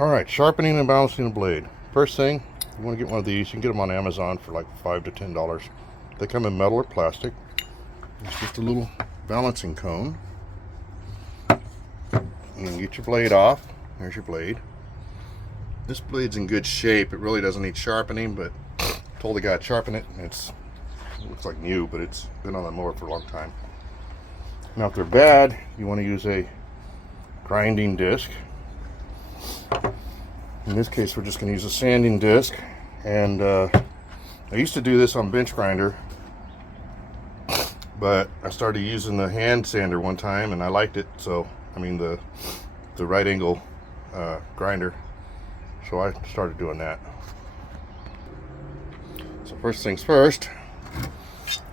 Alright, sharpening and balancing a blade. First thing, you want to get one of these. You can get them on Amazon for like $5 to $10. They come in metal or plastic. It's just a little balancing cone. And you get your blade off. There's your blade. This blade's in good shape. It really doesn't need sharpening, but I told the guy to sharpen it. It looks like new, but it's been on the mower for a long time. Now if they're bad, you want to use a grinding disc. In this case, we're just going to use a sanding disc. And I used to do this on bench grinder, but I started using the hand sander one time and I liked it. So I mean the right angle grinder, so I started doing that. So first things first,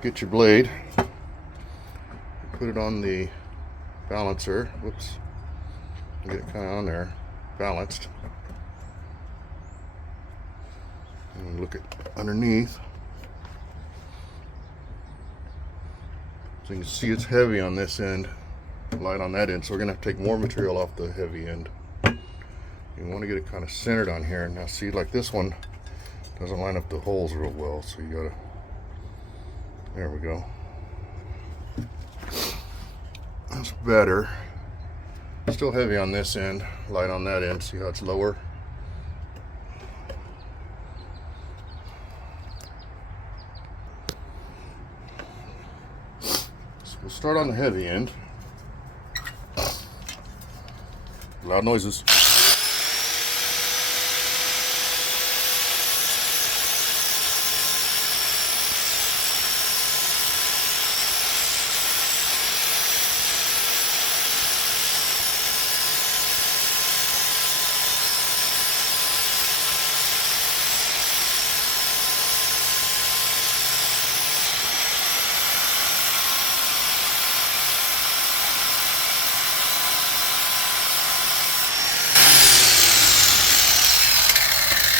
get your blade, put it on the balancer. Whoops, get it kind of on there, balanced. And look at underneath. So you can see it's heavy on this end, light on that end, so we're gonna have to take more material off the heavy end. You want to get it kind of centered on here. Now see, like this one doesn't line up the holes real well, so you gotta, there we go. That's better. Still heavy on this end, light on that end. See how it's lower? So we'll start on the heavy end. Loud noises.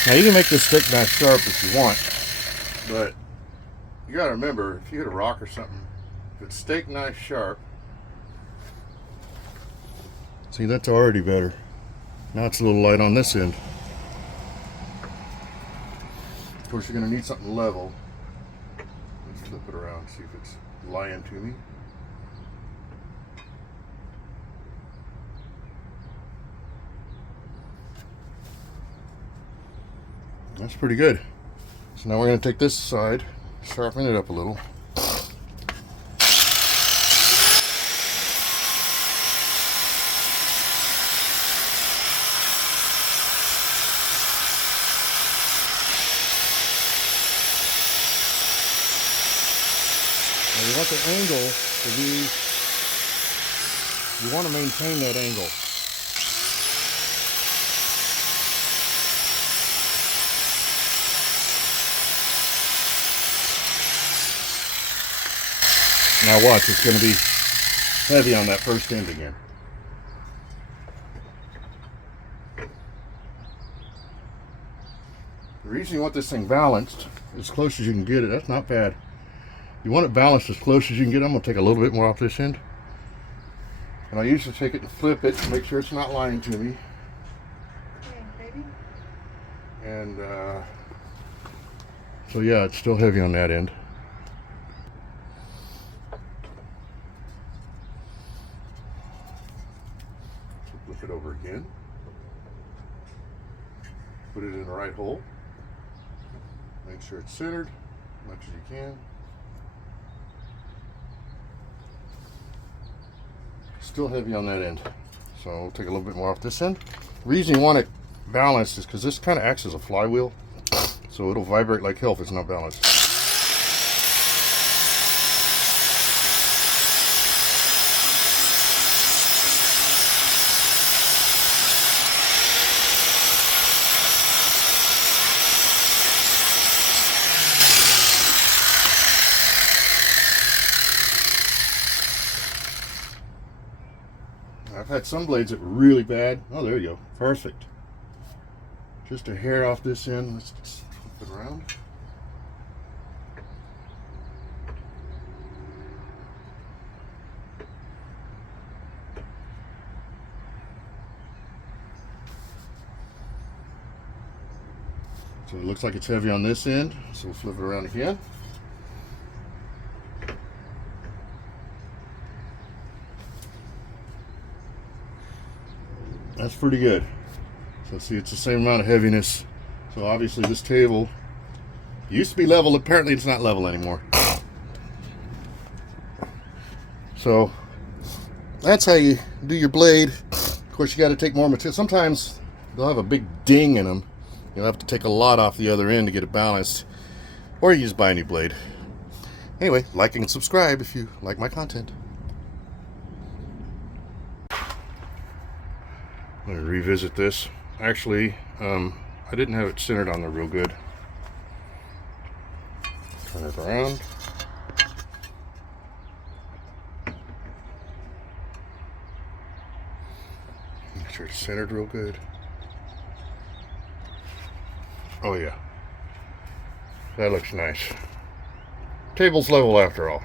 Now you can make this steak knife sharp if you want, but you gotta remember, if you hit a rock or something, if it's steak knife sharp, see, that's already better. Now it's a little light on this end. Of course, you're gonna need something level. Let's flip it around, see if it's lying to me. That's pretty good. So now we're going to take this side, sharpen it up a little. Now you want the angle to be, you want to maintain that angle. Now watch, it's going to be heavy on that first end again. The reason you want this thing balanced, as close as you can get it, that's not bad. You want it balanced as close as you can get it. I'm going to take a little bit more off this end. And I usually take it and flip it to make sure it's not lying to me. Okay, baby. And so yeah, it's still heavy on that end. Flip it over again. Put it in the right hole. Make sure it's centered as much as you can. Still heavy on that end. So we'll take a little bit more off this end. The reason you want it balanced is because this kind of acts as a flywheel. So it'll vibrate like hell if it's not balanced. I've had some blades that were really bad. Oh, there you go. Perfect. Just a hair off this end. Let's just flip it around. So it looks like it's heavy on this end, so we'll flip it around again. That's pretty good. So see, it's the same amount of heaviness. So obviously this table used to be level. Apparently it's not level anymore. So that's how you do your blade. Of course, you got to take more material. Sometimes they'll have a big ding in them. You'll have to take a lot off the other end to get it balanced. Or you just buy a new blade. Anyway, like and subscribe if you like my content. I'm going to revisit this. Actually, I didn't have it centered on there real good. Turn it around. Make sure it's centered real good. Oh yeah. That looks nice. Table's level after all.